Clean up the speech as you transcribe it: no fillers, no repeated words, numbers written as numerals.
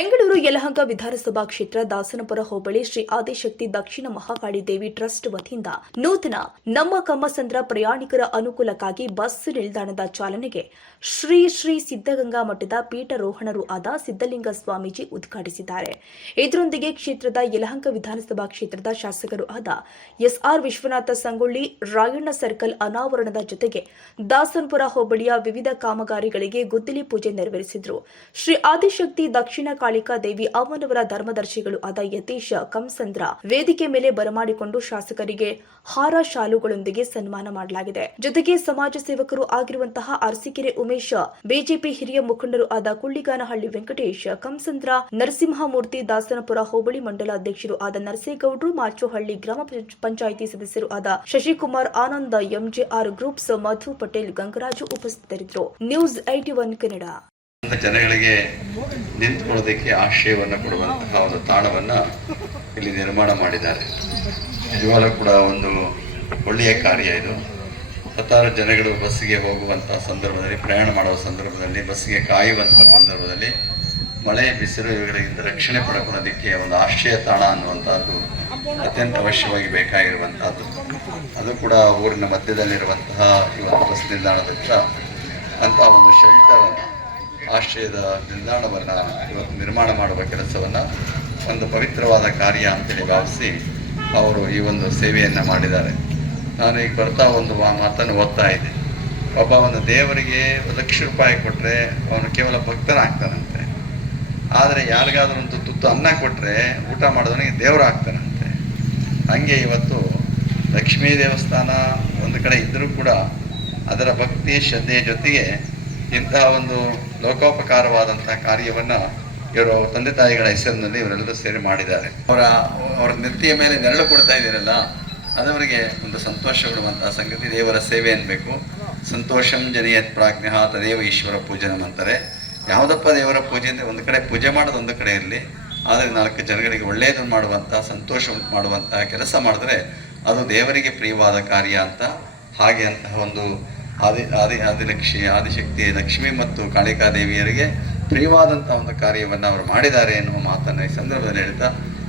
ಬೆಂಗಳೂರು ಯಲಹಂಕ ವಿಧಾನಸಭಾ ಕ್ಷೇತ್ರ ದಾಸನಪುರ ಹೋಬಳಿ ಶ್ರೀ ಆದಿಶಕ್ತಿ ದಕ್ಷಿಣ ಮಹಾಕಾಳಿ ದೇವಿ ಟ್ರಸ್ಟ್ ವತಿಯಿಂದ ನೂತನ ನಮ್ಮ ಕಮ್ಮಸಂದ್ರ ಪ್ರಯಾಣಿಕರ ಅನುಕೂಲಕ್ಕಾಗಿ ಬಸ್ ನಿಲ್ದಾಣದ ಚಾಲನೆಗೆ ಶ್ರೀ ಶ್ರೀ ಸಿದ್ದಗಂಗಾ ಮಠದ ಪೀಠಾರೋಹಣರು ಆದ ಸಿದ್ದಲಿಂಗ ಸ್ವಾಮೀಜಿ ಉದ್ಘಾಟಿಸಿದ್ದಾರೆ. ಇದರೊಂದಿಗೆ ಕ್ಷೇತ್ರದ ಯಲಹಂಕ ವಿಧಾನಸಭಾ ಕ್ಷೇತ್ರದ ಶಾಸಕರು ಆದ ಎಸ್ಆರ್ ವಿಶ್ವನಾಥ ಸಂಗೊಳ್ಳಿ ರಾಯಣ್ಣ ಸರ್ಕಲ್ ಅನಾವರಣದ ಜೊತೆಗೆ ದಾಸನಪುರ ಹೋಬಳಿಯ ವಿವಿಧ ಕಾಮಗಾರಿಗಳಿಗೆ ಗುದ್ದಲಿ ಪೂಜೆ ನೆರವೇರಿಸಿದರು. ಶ್ರೀ ಆದಿಶಕ್ತಿ ದಕ್ಷಿಣ ಕಾಳಿಕಾ ದೇವಿ ಅಮ್ಮನವರ ಧರ್ಮದರ್ಶಿಗಳು ಆದ ಯತೀಶ ಕಮ್ಸಂದ್ರ ವೇದಿಕೆ ಮೇಲೆ ಬರಮಾಡಿಕೊಂಡು ಶಾಸಕರಿಗೆ ಹಾರ ಶಾಲುಗಳೊಂದಿಗೆ ಸನ್ಮಾನ ಮಾಡಲಾಗಿದೆ. ಜೊತೆಗೆ ಸಮಾಜ ಸೇವಕರು ಆಗಿರುವಂತಹ ಅರಸೀಕೆರೆ ಉಮೇಶ್, ಬಿಜೆಪಿ ಹಿರಿಯ ಮುಖಂಡರು ಆದ ಕುಳ್ಳಿಗಾನಹಳ್ಳಿ ವೆಂಕಟೇಶ್, ಕಮ್ಸಂದ್ರ ನರಸಿಂಹಮೂರ್ತಿ, ದಾಸನಪುರ ಹೋಬಳಿ ಮಂಡಲ ಅಧ್ಯಕ್ಷರು ಆದ ನರಸೇಗೌಡರು, ಮಾಚೋಹಳ್ಳಿ ಗ್ರಾಮ ಪಂಚಾಯಿತಿ ಸದಸ್ಯರು ಆದ ಶಶಿಕುಮಾರ್, ಆನಂದ, ಎಂಜೆಆರ್ ಗ್ರೂಪ್ಸ್, ಮಧು ಪಟೇಲ್, ಗಂಗರಾಜು ಉಪಸ್ಥಿತರಿದ್ದರು. ನ್ಯೂಸ್ 81 ಕನ್ನಡ. ಜನಗಳಿಗೆ ನಿಂತುಕೊಳ್ಳೋದಕ್ಕೆ ಆಶ್ರಯವನ್ನು ಕೊಡುವಂತಹ ಒಂದು ತಾಣವನ್ನು ಇಲ್ಲಿ ನಿರ್ಮಾಣ ಮಾಡಿದ್ದಾರೆ. ನಿಜವಾಗ್ಲೂ ಕೂಡ ಒಂದು ಒಳ್ಳೆಯ ಕಾರ್ಯ ಇದು. ಹತ್ತಾರು ಜನಗಳು ಬಸ್ಸಿಗೆ ಹೋಗುವಂತಹ ಸಂದರ್ಭದಲ್ಲಿ, ಪ್ರಯಾಣ ಮಾಡುವ ಸಂದರ್ಭದಲ್ಲಿ, ಬಸ್ಸಿಗೆ ಕಾಯುವಂತಹ ಸಂದರ್ಭದಲ್ಲಿ ಮಳೆ ಬಿಸಿಲು ಇವುಗಳಿಂದ ರಕ್ಷಣೆ ಪಡ್ಕೊಳ್ಳೋದಕ್ಕೆ ಒಂದು ಆಶ್ರಯ ತಾಣ ಅನ್ನುವಂಥದ್ದು ಅತ್ಯಂತ ಅವಶ್ಯವಾಗಿ ಬೇಕಾಗಿರುವಂತಹದ್ದು. ಅದು ಕೂಡ ಊರಿನ ಮಧ್ಯದಲ್ಲಿರುವಂತಹ ಇವತ್ತು ಬಸ್ ನಿಲ್ದಾಣದ ಅಂತಹ ಒಂದು ಶೆಲ್ಟರ್ ಆಶ್ರಯದ ನಿಲ್ದಾಣವನ್ನು ಇವತ್ತು ನಿರ್ಮಾಣ ಮಾಡುವ ಕೆಲಸವನ್ನು ಒಂದು ಪವಿತ್ರವಾದ ಕಾರ್ಯ ಅಂತೇಳಿ ಭಾವಿಸಿ ಅವರು ಈ ಒಂದು ಸೇವೆಯನ್ನು ಮಾಡಿದ್ದಾರೆ. ನಾನು ಈಗ ಬರ್ತಾ ಒಂದು ಮಾತನ್ನು ಓದ್ತಾ ಇದ್ದೆ. ಒಬ್ಬ ಒಂದು ದೇವರಿಗೆ ₹1,00,000 ಕೊಟ್ಟರೆ ಅವನು ಕೇವಲ ಭಕ್ತನಾಗ್ತಾನಂತೆ. ಆದರೆ ಯಾರಿಗಾದ್ರೂ ಒಂದು ತುತ್ತು ಅನ್ನ ಕೊಟ್ಟರೆ ಊಟ ಮಾಡೋದನಿಗೆ ದೇವರು ಆಗ್ತಾನಂತೆ. ಹಾಗೆ ಇವತ್ತು ಲಕ್ಷ್ಮೀ ದೇವಸ್ಥಾನ ಒಂದು ಕಡೆ ಇದ್ದರೂ ಕೂಡ ಅದರ ಭಕ್ತಿ ಶ್ರದ್ಧೆಯ ಜೊತೆಗೆ ಇಂತಹ ಒಂದು ಲೋಕೋಪಕಾರವಾದಂತಹ ಕಾರ್ಯವನ್ನು ಇವರು ತಂದೆ ತಾಯಿಗಳ ಹೆಸರಿನಲ್ಲಿ ಇವರೆಲ್ಲರೂ ಸೇರಿ ಮಾಡಿದ್ದಾರೆ. ಅವರ ನೆತ್ತಿಯ ಮೇಲೆ ನೆರಳು ಕೊಡ್ತಾ ಇದ್ದೀರಲ್ಲ, ಅದವರಿಗೆ ಒಂದು ಸಂತೋಷ ಕೊಡುವಂತಹ ಸಂಗತಿ. ದೇವರ ಸೇವೆ ಅನ್ಬೇಕು. ಸಂತೋಷಂ ಜನಯತ್ ಪ್ರಾಜ್ಞ ತದೇವ ಈಶ್ವರ ಪೂಜನಂ ಅಂತಾರೆ. ಯಾವುದಪ್ಪ ದೇವರ ಪೂಜೆ ಅಂದರೆ ಒಂದು ಕಡೆ ಪೂಜೆ ಮಾಡೋದು ಒಂದು ಕಡೆ ಇರಲಿ, ಆದರೆ 4 ಜನಗಳಿಗೆ ಒಳ್ಳೆಯದನ್ನು ಮಾಡುವಂತಹ, ಸಂತೋಷ ಮಾಡುವಂತಹ ಕೆಲಸ ಮಾಡಿದ್ರೆ ಅದು ದೇವರಿಗೆ ಪ್ರಿಯವಾದ ಕಾರ್ಯ ಅಂತ. ಹಾಗೆ ಅಂತಹ ಒಂದು ಆದಿಶಕ್ತಿ ಲಕ್ಷ್ಮಿ ಮತ್ತು ಕಾಳಿಕಾ ದೇವಿಯರಿಗೆ ಪ್ರಿಯವಾದಂತಹ ಒಂದು ಕಾರ್ಯವನ್ನು ಅವರು ಮಾಡಿದ್ದಾರೆ ಎನ್ನುವ ಮಾತನ್ನು ಈ ಸಂದರ್ಭದಲ್ಲಿ ಹೇಳ್ತಾ